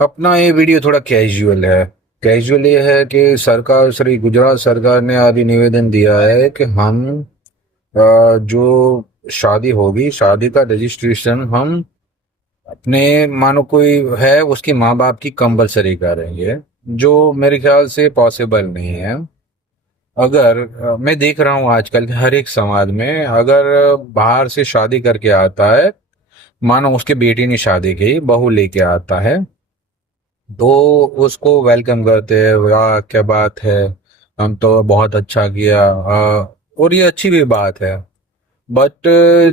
अपना ये वीडियो थोड़ा कैजुअल है। कैजुअल ये है कि सरकार, श्री गुजरात सरकार ने अभी निवेदन दिया है कि हम जो शादी होगी, शादी का रजिस्ट्रेशन हम अपने, मानो कोई है उसके माँ बाप की कंपलसरी करेंगे, जो मेरे ख्याल से पॉसिबल नहीं है। अगर मैं देख रहा हूँ आजकल के हर एक समाज में, अगर बाहर से शादी करके आता है, मानो उसके बेटी ने शादी की, बहू लेके आता है, तो उसको वेलकम करते हैं, वाह क्या बात है, हम तो बहुत अच्छा किया, और ये अच्छी भी बात है। बट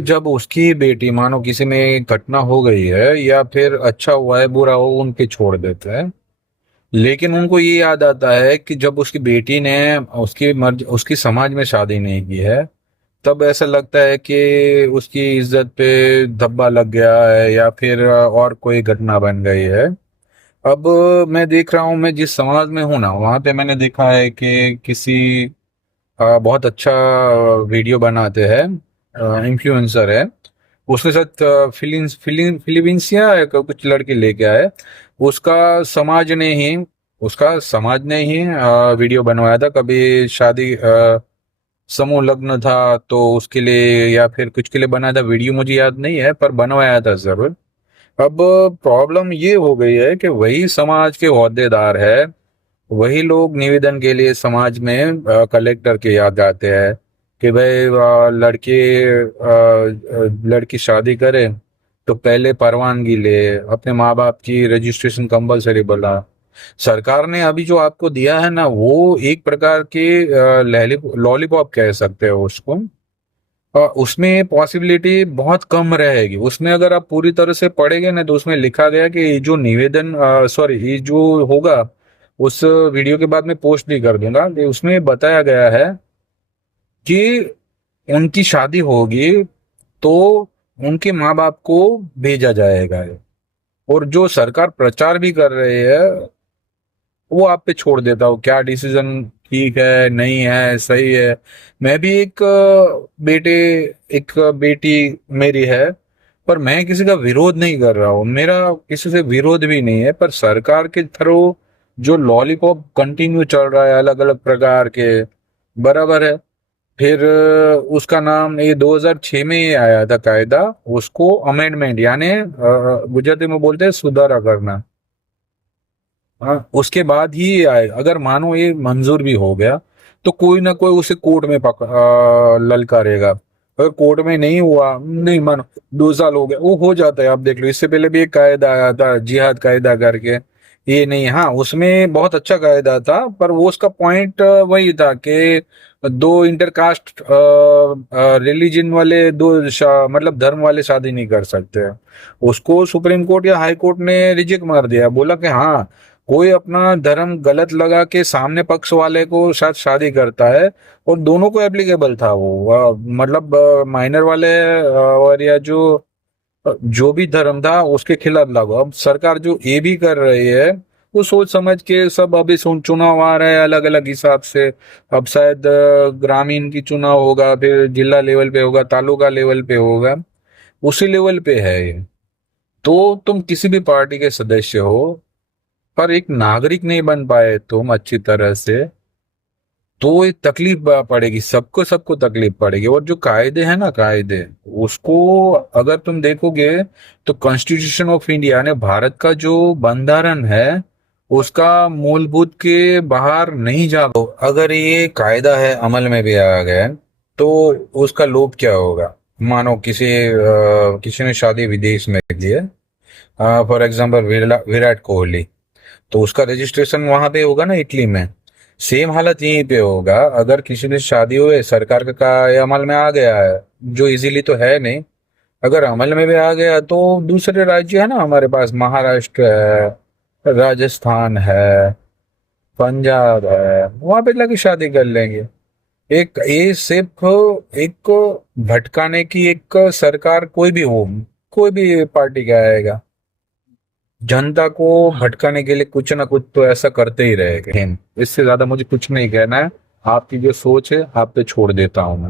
जब उसकी बेटी, मानो किसी में घटना हो गई है या फिर अच्छा हुआ है बुरा हो, उनके छोड़ देते हैं। लेकिन उनको ये याद आता है कि जब उसकी बेटी ने उसकी मर्ज उसकी समाज में शादी नहीं की है, तब ऐसा लगता है कि उसकी इज्जत पे धब्बा लग गया है या फिर और कोई घटना बन गई है। अब मैं देख रहा हूँ, मैं जिस समाज में हूँ ना, वहां पे मैंने देखा है कि किसी बहुत अच्छा वीडियो बनाते हैं, इन्फ्लुएंसर है, उसके साथ फिलीपींसिया कुछ लड़के लेके आए। उसका समाज ने ही उसका समाज ने ही वीडियो बनवाया था। कभी शादी समूह लग्न था तो उसके लिए या फिर कुछ के लिए बनाया था वीडियो, मुझे याद नहीं है, पर बनवाया था जरूर। अब प्रॉब्लम ये हो गई है कि वही समाज के ओहदेदार है, वही लोग निवेदन के लिए समाज में कलेक्टर के यहाँ जाते हैं कि भाई लड़की शादी करे तो पहले परवानगी ले, अपने माँ बाप की रजिस्ट्रेशन कंपलसरी बोला। सरकार ने अभी जो आपको दिया है ना, वो एक प्रकार के लॉलीपॉप कह सकते हो उसको। उसमें पॉसिबिलिटी बहुत कम रहेगी। उसमें अगर आप पूरी तरह से पढ़ेंगे ना, तो उसमें लिखा गया कि ये जो निवेदन, सॉरी, ये जो होगा, उस वीडियो के बाद मैं पोस्ट भी कर दूंगा कि उसमें बताया गया है कि उनकी शादी होगी तो उनके माँ बाप को भेजा जाएगा। और जो सरकार प्रचार भी कर रही है, वो आप पे छोड़ देता हूँ, क्या डिसीजन ठीक है, नहीं है, सही है। मैं भी एक बेटी मेरी है, पर मैं किसी का विरोध नहीं कर रहा हूँ, मेरा किसी से विरोध भी नहीं है, पर सरकार के थ्रू जो लॉलीपॉप कंटिन्यू चल रहा है अलग अलग प्रकार के, बराबर है। फिर उसका नाम, ये 2006 में ही आया था कायदा, उसको अमेंडमेंट, यानी गुजराती में बोलते हैं सुधारा करना। हाँ, उसके बाद ही ये आए। अगर मानो ये मंजूर भी हो गया तो कोई ना कोई उसे कोर्ट में ललकारेगा। अगर कोर्ट में नहीं हुआ, नहीं मानो, 2 साल हो गए, वो हो जाता है। आप देख लो, इससे पहले भी एक कायदा आया था, जिहाद कायदा करके। ये नहीं, हाँ उसमें बहुत अच्छा कायदा था, पर वो उसका पॉइंट वही था कि दो इंटरकास्ट रिलीजन वाले, मतलब धर्म वाले शादी नहीं कर सकते। उसको सुप्रीम कोर्ट या हाई कोर्ट ने रिजेक्ट मार दिया, बोला कि हाँ, कोई अपना धर्म गलत लगा के सामने पक्ष वाले को साथ शादी करता है, और दोनों को एप्लीकेबल था वो, मतलब माइनर वाले और या जो भी धर्म था उसके खिलाफ लागू। अब सरकार जो ये भी कर रही है, वो सोच समझ के सब, अभी चुनाव आ रहा है अलग अलग हिसाब से। अब शायद ग्रामीण की चुनाव होगा, फिर जिला लेवल पे होगा, तालुका लेवल पे होगा, उसी लेवल पे है ये। तो तुम किसी भी पार्टी के सदस्य हो, पर एक नागरिक नहीं बन पाए तुम अच्छी तरह से, तो ये तकलीफ पड़ेगी, सबको सबको तकलीफ पड़ेगी। और जो कायदे हैं ना, कायदे, उसको अगर तुम देखोगे तो कॉन्स्टिट्यूशन ऑफ इंडिया ने, भारत का जो बंधारण है, उसका मूलभूत के बाहर नहीं जा। तो अगर ये कायदा है अमल में भी आ गया, तो उसका लोभ क्या होगा। मानो किसी ने शादी विदेश में की है, फॉर एग्जाम्पल विराट कोहली, तो उसका रजिस्ट्रेशन वहां पे होगा ना, इटली में। सेम हालत यहीं पे होगा। अगर किसी ने शादी हुए, सरकार का ये अमल में आ गया है, जो इजीली तो है नहीं, अगर अमल में भी आ गया तो दूसरे राज्य है ना हमारे पास, महाराष्ट्र है, राजस्थान है, पंजाब है, वहां पे लगे शादी कर लेंगे। एक ये सिर्फ एक भटकाने की एक सरकार, कोई भी हो, कोई भी पार्टी का आएगा, जनता को भटकाने के लिए कुछ ना कुछ तो ऐसा करते ही रहेगा। इससे ज्यादा मुझे कुछ नहीं कहना है। आपकी जो सोच है, आप पे छोड़ देता हूँ मैं।